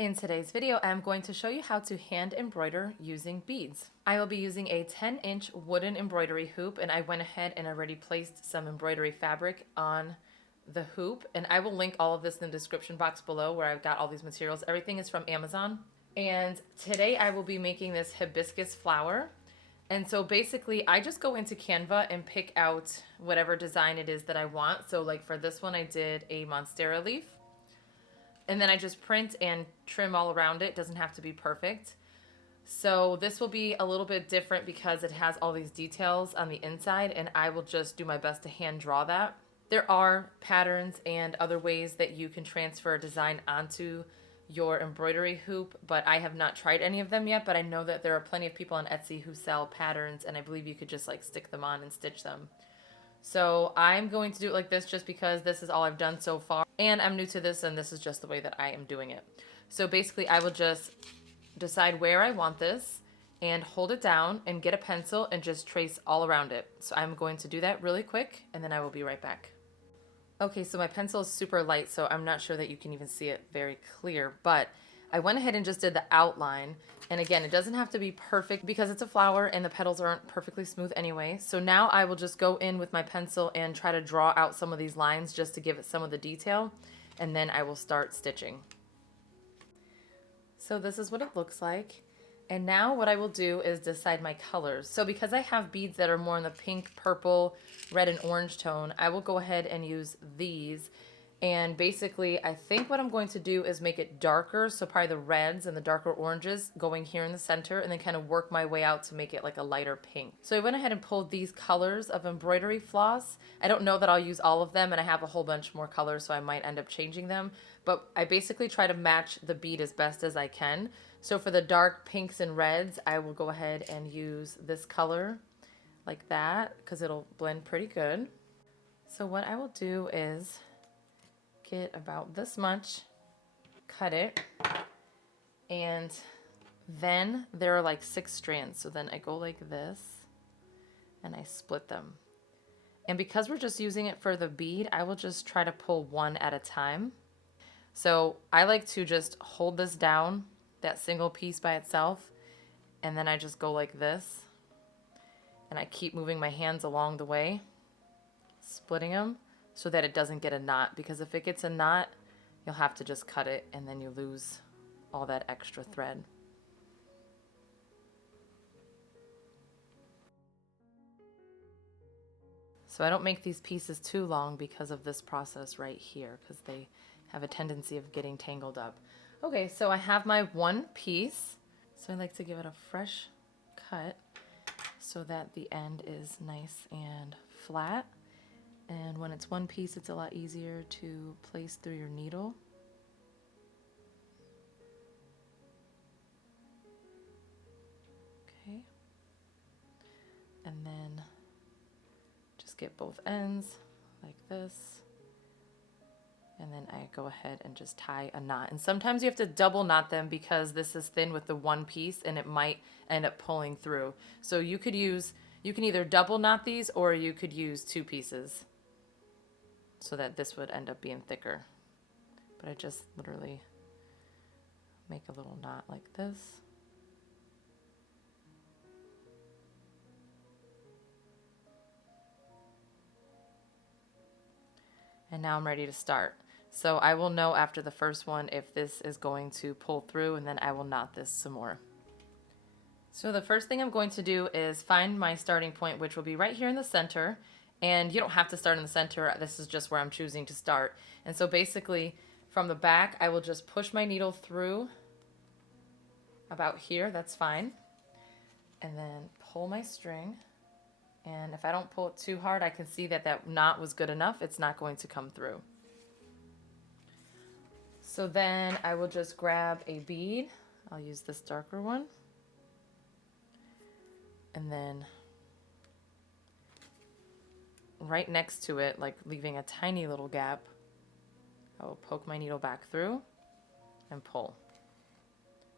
In today's video, I'm going to show you how to hand embroider using beads. I will be using a 10-inch wooden embroidery hoop, and I went ahead and already placed some embroidery fabric on the hoop, and I will link all of this in the description box below where I've got all these materials. Everything is from Amazon. And today I will be making this hibiscus flower. And so basically I just go into Canva and pick out whatever design it is that I want. So like for this one I did a monstera leaf. And then I just print and trim all around it. It doesn't have to be perfect. So this will be a little bit different because it has all these details on the inside, and I will just do my best to hand draw that. There are patterns and other ways that you can transfer a design onto your embroidery hoop, but I have not tried any of them yet, but I know that there are plenty of people on Etsy who sell patterns, and I believe you could just like stick them on and stitch them. So I'm going to do it like this just because this is all I've done so far. And I'm new to this, and this is just the way that I am doing it. So basically I will just decide where I want this and hold it down and get a pencil and just trace all around it. So I'm going to do that really quick, and then I will be right back. Okay, so my pencil is super light, so I'm not sure that you can even see it very clear, but I went ahead and just did the outline. And again, it doesn't have to be perfect because it's a flower and the petals aren't perfectly smooth anyway. So now I will just go in with my pencil and try to draw out some of these lines just to give it some of the detail. And then I will start stitching. So this is what it looks like. And now what I will do is decide my colors. So because I have beads that are more in the pink, purple, red, and orange tone, I will go ahead and use these. And basically, I think what I'm going to do is make it darker, so probably the reds and the darker oranges going here in the center, and then kind of work my way out to make it like a lighter pink. So I went ahead and pulled these colors of embroidery floss. I don't know that I'll use all of them, and I have a whole bunch more colors, so I might end up changing them. But I basically try to match the bead as best as I can. So for the dark pinks and reds, I will go ahead and use this color like that, because it'll blend pretty good. So what I will do is get about this much, cut it, and then there are like 6 strands. So then I go like this and I split them. And because we're just using it for the bead, I will just try to pull one at a time. So I like to just hold this down, that single piece by itself, and then I just go like this, and I keep moving my hands along the way, splitting them, so that it doesn't get a knot, because if it gets a knot, you'll have to just cut it and then you lose all that extra thread. So I don't make these pieces too long because of this process right here, because they have a tendency of getting tangled up. Okay, so I have my one piece. So I like to give it a fresh cut so that the end is nice and flat. And when it's one piece, it's a lot easier to place through your needle. Okay. And then just get both ends like this. And then I go ahead and just tie a knot. And sometimes you have to double knot them because this is thin with the one piece and it might end up pulling through. So you can either double knot these, or you could use 2 pieces, so that this would end up being thicker. But I just literally make a little knot like this. And now I'm ready to start. So I will know after the first one if this is going to pull through, and then I will knot this some more. So the first thing I'm going to do is find my starting point, which will be right here in the center. And you don't have to start in the center. This is just where I'm choosing to start. And so basically from the back, I will just push my needle through about here. That's fine. And then pull my string. And if I don't pull it too hard, I can see that that knot was good enough. It's not going to come through. So then I will just grab a bead. I'll use this darker one. And then right next to it, like leaving a tiny little gap, I will poke my needle back through and pull.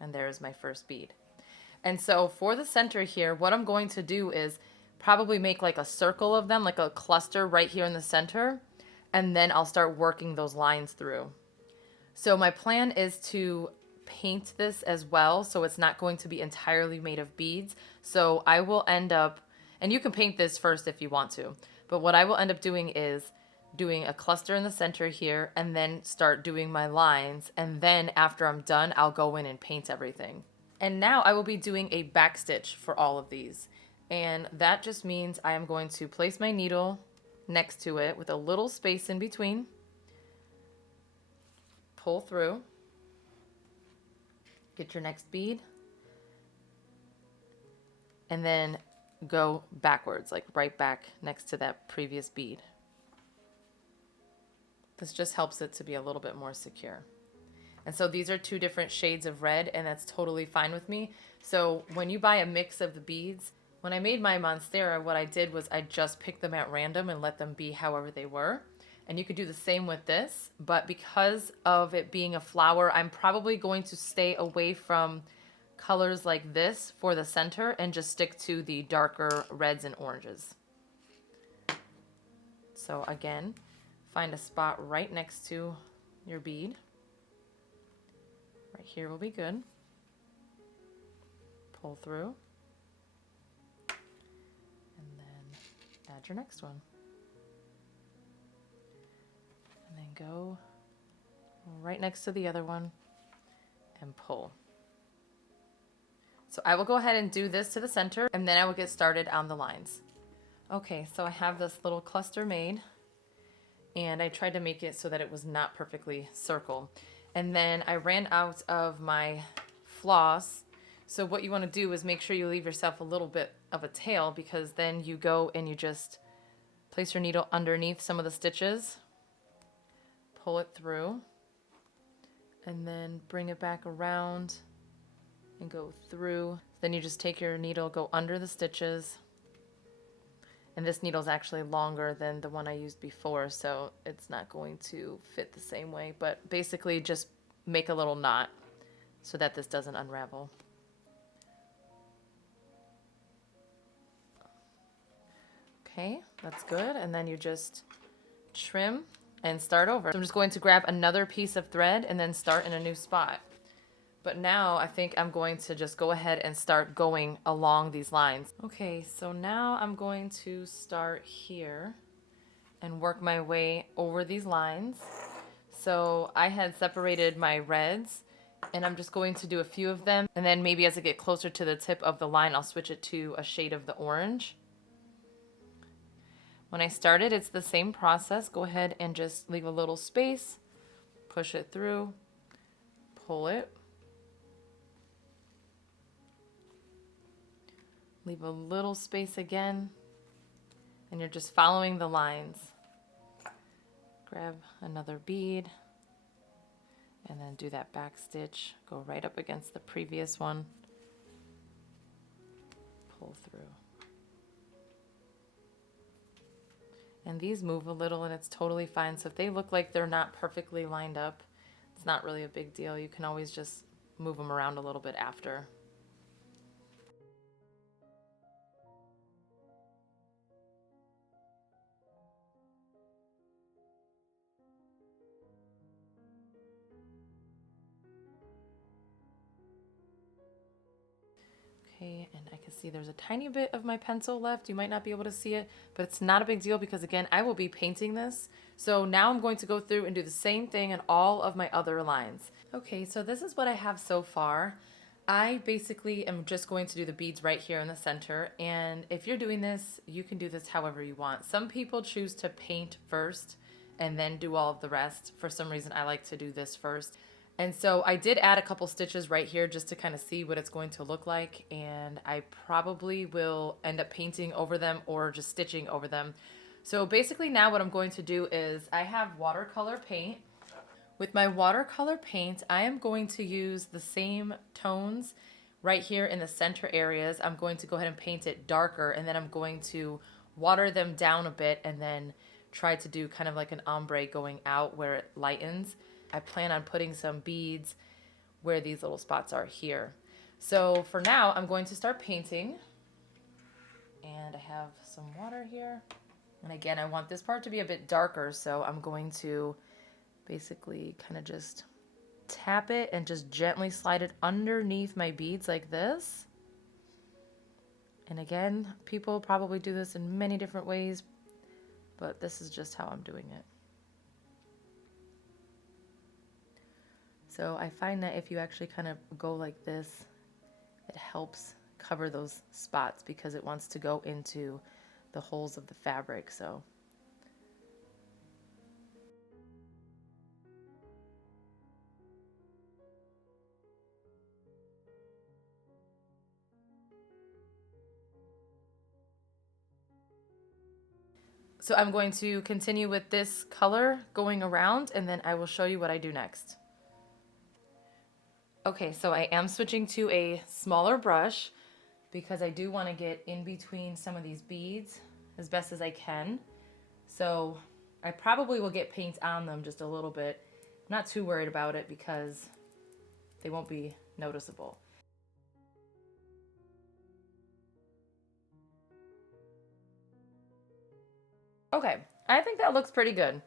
And there's my first bead. And so for the center here, what I'm going to do is probably make like a circle of them, like a cluster right here in the center, and then I'll start working those lines through. So my plan is to paint this as well, so it's not going to be entirely made of beads. So I will end up, and you can paint this first if you want to, but what I will end up doing is doing a cluster in the center here and then start doing my lines, and then after I'm done I'll go in and paint everything. And now I will be doing a back stitch for all of these, and that just means I am going to place my needle next to it with a little space in between, pull through, get your next bead, and then go backwards, like right back next to that previous bead. This just helps it to be a little bit more secure. And so these are two different shades of red, and that's totally fine with me. So when you buy a mix of the beads, when I made my monstera, what I did was I just picked them at random and let them be however they were. And you could do the same with this, but because of it being a flower, I'm probably going to stay away from colors like this for the center and just stick to the darker reds and oranges. So again, find a spot right next to your bead. Right here will be good. Pull through. And then add your next one. And then go right next to the other one and pull. So I will go ahead and do this to the center, and then I will get started on the lines. Okay, so I have this little cluster made, and I tried to make it so that it was not perfectly circle. And then I ran out of my floss. So what you want to do is make sure you leave yourself a little bit of a tail, because then you go and you just place your needle underneath some of the stitches, pull it through, and then bring it back around and go through. Then you just take your needle, go under the stitches. And this needle is actually longer than the one I used before, so it's not going to fit the same way. But basically just make a little knot so that this doesn't unravel. Okay, that's good. And then you just trim and start over. So I'm just going to grab another piece of thread and then start in a new spot. But now I think I'm going to just go ahead and start going along these lines. Okay, so now I'm going to start here and work my way over these lines. So I had separated my reds, and I'm just going to do a few of them, and then maybe as I get closer to the tip of the line, I'll switch it to a shade of the orange. When I started, it's the same process. Go ahead and just leave a little space, push it through, pull it, leave a little space again, and you're just following the lines. Grab another bead and then do that back stitch. Go right up against the previous one. Pull through. And these move a little, and it's totally fine. So if they look like they're not perfectly lined up, it's not really a big deal. You can always just move them around a little bit after. Okay, and I can see there's a tiny bit of my pencil left. You might not be able to see it, but it's not a big deal because again, I will be painting this. So now I'm going to go through and do the same thing in all of my other lines. Okay, so this is what I have so far. I basically am just going to do the beads right here in the center. And if you're doing this, you can do this however you want. Some people choose to paint first and then do all of the rest. For some reason, I like to do this first. And so I did add a couple stitches right here just to kind of see what it's going to look like, and I probably will end up painting over them or just stitching over them. So basically now what I'm going to do is I have watercolor paint. With my watercolor paint, I am going to use the same tones right here in the center areas. I'm going to go ahead and paint it darker, and then I'm going to water them down a bit and then try to do kind of like an ombre going out where it lightens. I plan on putting some beads where these little spots are here. So for now, I'm going to start painting. And I have some water here. And again, I want this part to be a bit darker, so I'm going to basically kind of just tap it and just gently slide it underneath my beads like this. And again, people probably do this in many different ways, but this is just how I'm doing it. So I find that if you actually kind of go like this, it helps cover those spots because it wants to go into the holes of the fabric. So I'm going to continue with this color going around, and then I will show you what I do next. Okay, so I am switching to a smaller brush because I do want to get in between some of these beads as best as I can. So I probably will get paint on them just a little bit. I'm not too worried about it because they won't be noticeable. Okay, I think that looks pretty good.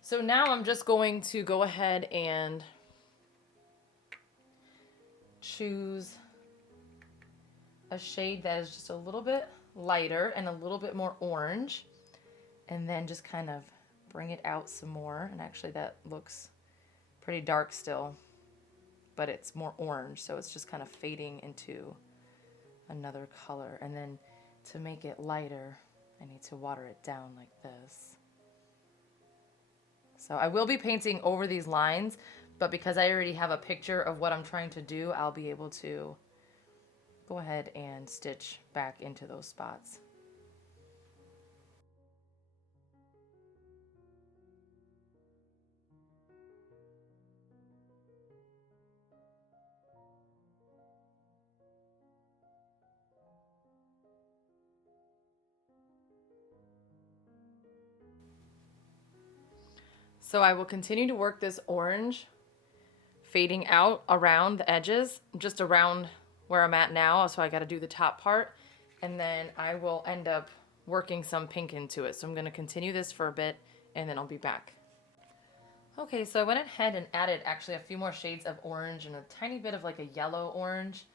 So now I'm just going to go ahead and choose a shade that is just a little bit lighter and a little bit more orange, and then just kind of bring it out some more. And actually that looks pretty dark still, but it's more orange, so it's just kind of fading into another color. And then to make it lighter, I need to water it down like this. So I will be painting over these lines, but because I already have a picture of what I'm trying to do, I'll be able to go ahead and stitch back into those spots. So I will continue to work this orange fading out around the edges, just around where I'm at now. So I got to do the top part, and then I will end up working some pink into it. So I'm going to continue this for a bit, and then I'll be back. Okay, so I went ahead and added actually a few more shades of orange and a tiny bit of like a yellow orange.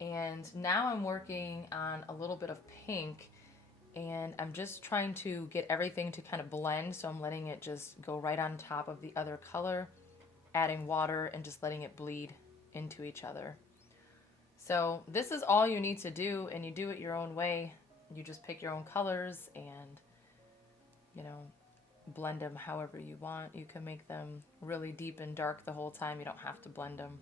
And now I'm working on a little bit of pink, and I'm just trying to get everything to kind of blend. So I'm letting it just go right on top of the other color, adding water and just letting it bleed into each other. So this is all you need to do, and you do it your own way. You just pick your own colors and, you know, blend them however you want. You can make them really deep and dark the whole time. You don't have to blend them.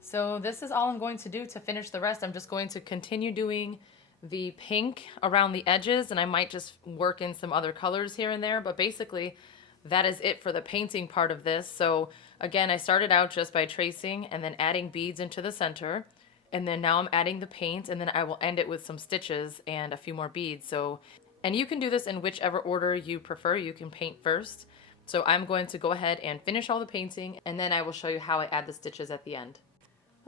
So this is all I'm going to do to finish the rest. I'm just going to continue doing the pink around the edges, and I might just work in some other colors here and there, but basically that is it for the painting part of this. So again, I started out just by tracing and then adding beads into the center, and then now I'm adding the paint, and then I will end it with some stitches and a few more beads. So, and you can do this in whichever order you prefer. You can paint first. So I'm going to go ahead and finish all the painting, and then I will show you how I add the stitches at the end.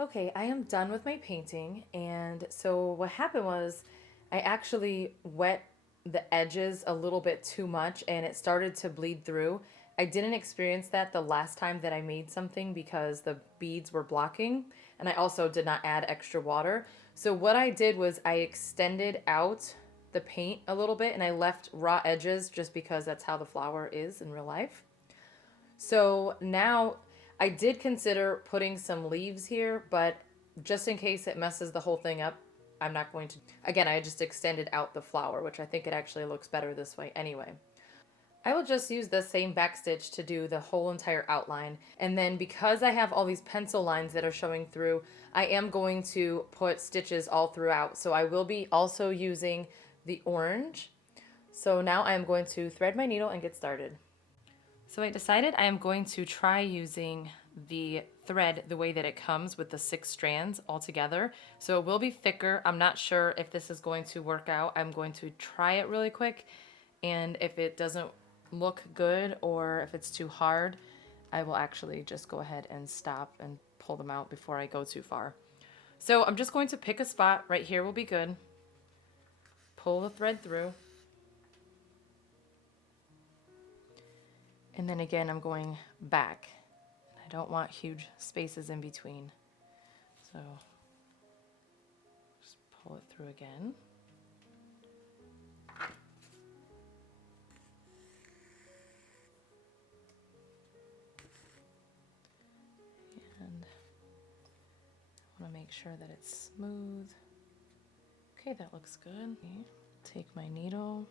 Okay, I am done with my painting, and so what happened was I actually wet the edges a little bit too much and it started to bleed through. I didn't experience that the last time that I made something because the beads were blocking, and I also did not add extra water. So what I did was I extended out the paint a little bit and I left raw edges just because that's how the flower is in real life. So now I did consider putting some leaves here, but just in case it messes the whole thing up, I'm not going to. Again, I just extended out the flower, which I think it actually looks better this way anyway. I will just use the same backstitch to do the whole entire outline. And then because I have all these pencil lines that are showing through, I am going to put stitches all throughout. So I will be also using the orange. So now I am going to thread my needle and get started. So I decided I am going to try using the thread the way that it comes with the 6 strands all together. So it will be thicker. I'm not sure if this is going to work out. I'm going to try it really quick, and if it doesn't look good or if it's too hard, I will actually just go ahead and stop and pull them out before I go too far. So I'm just going to pick a spot. Right here will be good. Pull the thread through. And then again, I'm going back. I don't want huge spaces in between. So just pull it through again. And I want to make sure that it's smooth. Okay, that looks good. Okay. Take my needle,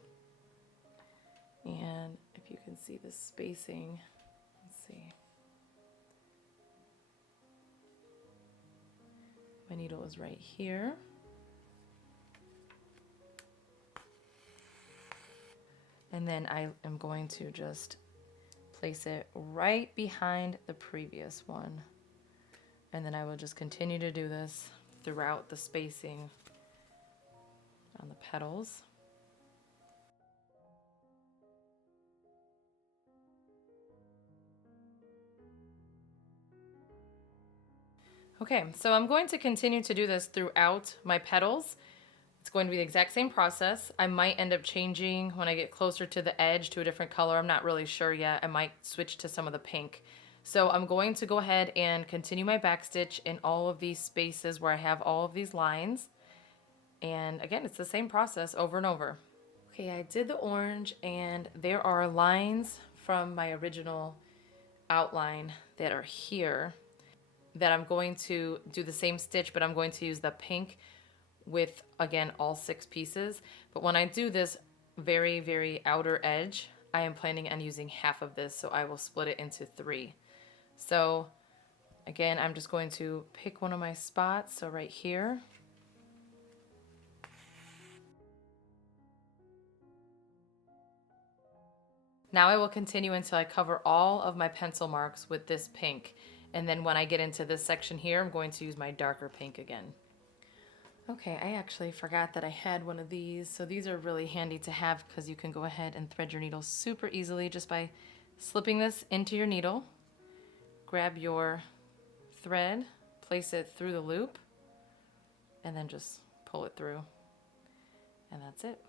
and if you can see the spacing, let's see. My needle is right here. And then I am going to just place it right behind the previous one. And then I will just continue to do this throughout the spacing on the petals. Okay, so I'm going to continue to do this throughout my petals. It's going to be the exact same process. I might end up changing when I get closer to the edge to a different color. I'm not really sure yet. I might switch to some of the pink. So I'm going to go ahead and continue my backstitch in all of these spaces where I have all of these lines. And again, it's the same process over and over. Okay, I did the orange, and there are lines from my original outline that are here that I'm going to do the same stitch, but I'm going to use the pink with, again, all 6 pieces. But when I do this very, very outer edge, I am planning on using half of this, so I will split it into 3. So again, I'm just going to pick one of my spots, so right here. Now I will continue until I cover all of my pencil marks with this pink. And then when I get into this section here, I'm going to use my darker pink again. Okay, I actually forgot that I had one of these. So these are really handy to have because you can go ahead and thread your needle super easily just by slipping this into your needle. Grab your thread, place it through the loop, and then just pull it through. And that's it.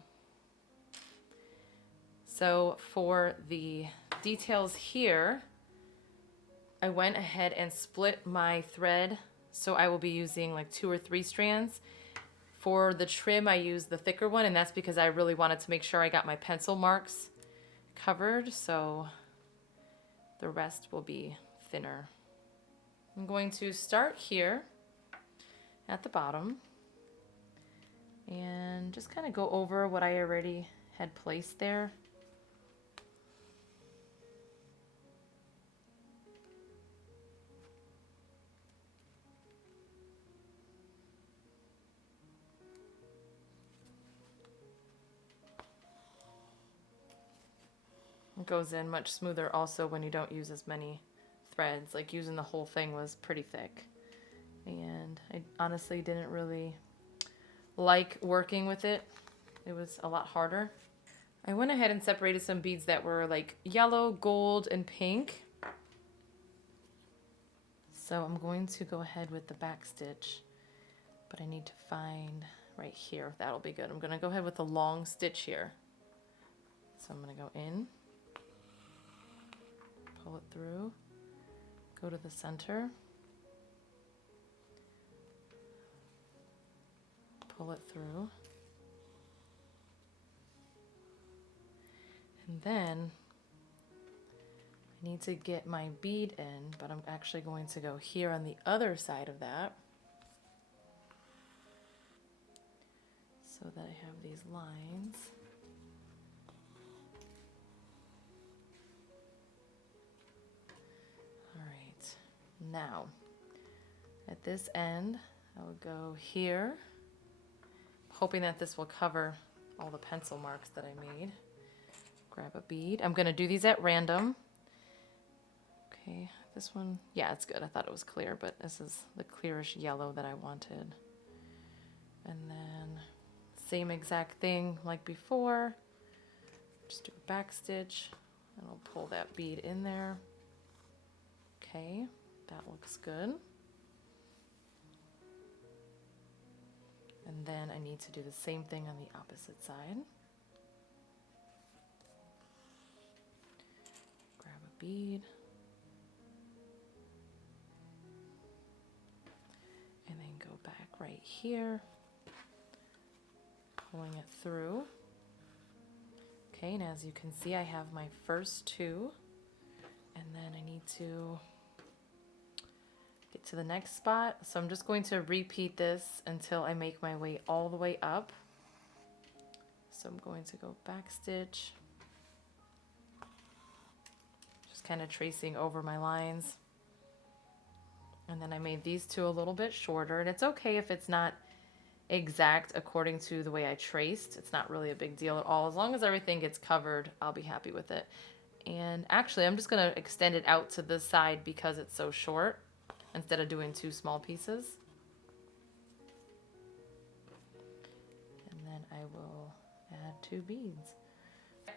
So for the details here, I went ahead and split my thread, so I will be using like 2 or 3 strands. For the trim, I used the thicker one, and that's because I really wanted to make sure I got my pencil marks covered, so the rest will be thinner. I'm going to start here at the bottom and just kind of go over what I already had placed there. It goes in much smoother also when you don't use as many threads. Like using the whole thing was pretty thick. And I honestly didn't really like working with it. It was a lot harder. I went ahead and separated some beads that were like yellow, gold, and pink. So I'm going to go ahead with the back stitch, but I need to find right here. That'll be good. I'm going to go ahead with a long stitch here. So I'm going to go in, pull it through, go to the center, pull it through, and then I need to get my bead in, but I'm actually going to go here on the other side of that so that I have these lines. Now, at this end, I will go here, hoping that this will cover all the pencil marks that I made. Grab a bead. I'm going to do these at random. Okay, this one, yeah, it's good. I thought it was clear, but this is the clearish yellow that I wanted. And then, same exact thing like before. Just do a back stitch, and I'll pull that bead in there. Okay. That looks good. And then I need to do the same thing on the opposite side. Grab a bead. And then go back right here, pulling it through. Okay, and as you can see, I have my first two, and then I need to get to the next spot. So I'm just going to repeat this until I make my way all the way up. So I'm going to go back stitch, just kind of tracing over my lines. And then I made these two a little bit shorter, and it's okay if it's not exact according to the way I traced. It's not really a big deal at all. As long as everything gets covered, I'll be happy with it. And actually, I'm just going to extend it out to this side because it's so short instead of doing two small pieces. And then I will add two beads.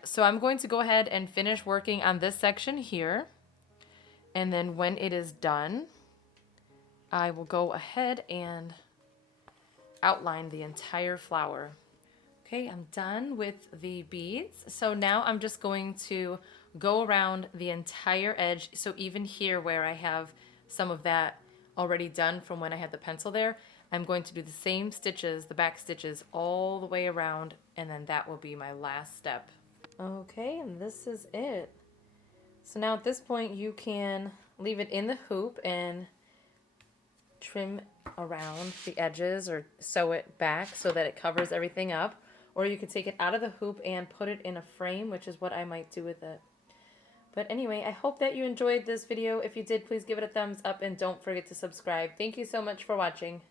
So I'm going to go ahead and finish working on this section here. And then when it is done, I will go ahead and outline the entire flower. Okay, I'm done with the beads. So now I'm just going to go around the entire edge. So even here where I have some of that already done from when I had the pencil there, I'm going to do the same stitches, the back stitches all the way around, and then that will be my last step. Okay, and this is it. So now at this point you can leave it in the hoop and trim around the edges or sew it back so that it covers everything up, or you could take it out of the hoop and put it in a frame, which is what I might do with it. But anyway, I hope that you enjoyed this video. If you did, please give it a thumbs up and don't forget to subscribe. Thank you so much for watching.